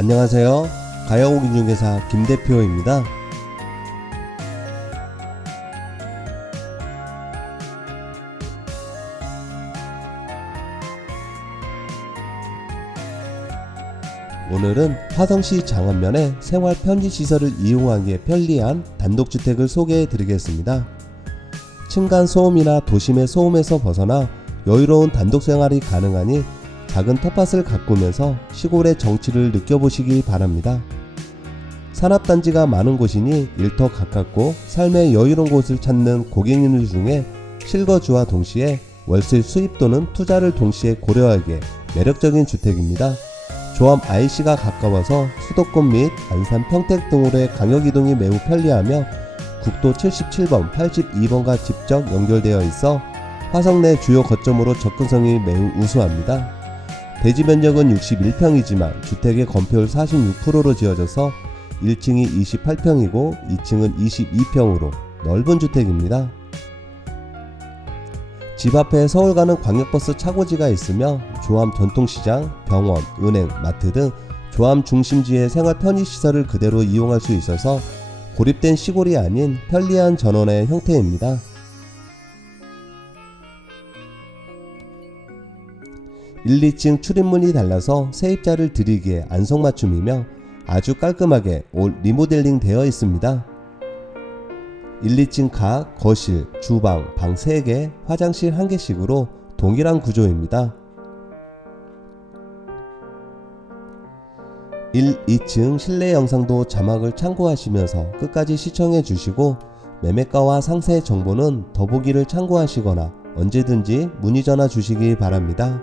안녕하세요. 가야옥인중개사 김 대표입니다. 오늘은 화성시 장안면의 생활 편의 시설을 이용하기에 편리한 단독주택을 소개해 드리겠습니다. 층간 소음이나 도심의 소음에서 벗어나 여유로운 단독 생활이 가능하니 작은 텃밭을 가꾸면서 시골의 정취를 느껴보시기 바랍니다. 산업단지가 많은 곳이니 일터 가깝고 삶의 여유로운 곳을 찾는 고객님들 중에 실거주와 동시에 월세 수입 또는 투자를 동시에 고려하기에 매력적인 주택입니다. 조합 IC가 가까워서 수도권 및 안산 평택 등으로의 강역 이동이 매우 편리하며 국도 77번, 82번과 직접 연결되어 있어 화성 내 주요 거점으로 접근성이 매우 우수합니다. 대지 면적은 61평이지만 주택의 건폐율 46%로 지어져서 1층이 28평이고 2층은 22평으로 넓은 주택입니다. 집 앞에 서울 가는 광역버스 차고지가 있으며 조암 전통시장, 병원, 은행, 마트 등 조암 중심지의 생활 편의시설을 그대로 이용할 수 있어서 고립된 시골이 아닌 편리한 전원의 형태입니다. 1, 2층 출입문이 달라서 세입자를 드리기에 안성맞춤이며 아주 깔끔하게 올 리모델링 되어 있습니다. 1, 2층 각 거실, 주방, 방 3개, 화장실 1개씩으로 동일한 구조입니다. 1, 2층 실내 영상도 자막을 참고하시면서 끝까지 시청해 주시고 매매가와 상세 정보는 더보기를 참고하시거나 언제든지 문의 전화 주시기 바랍니다.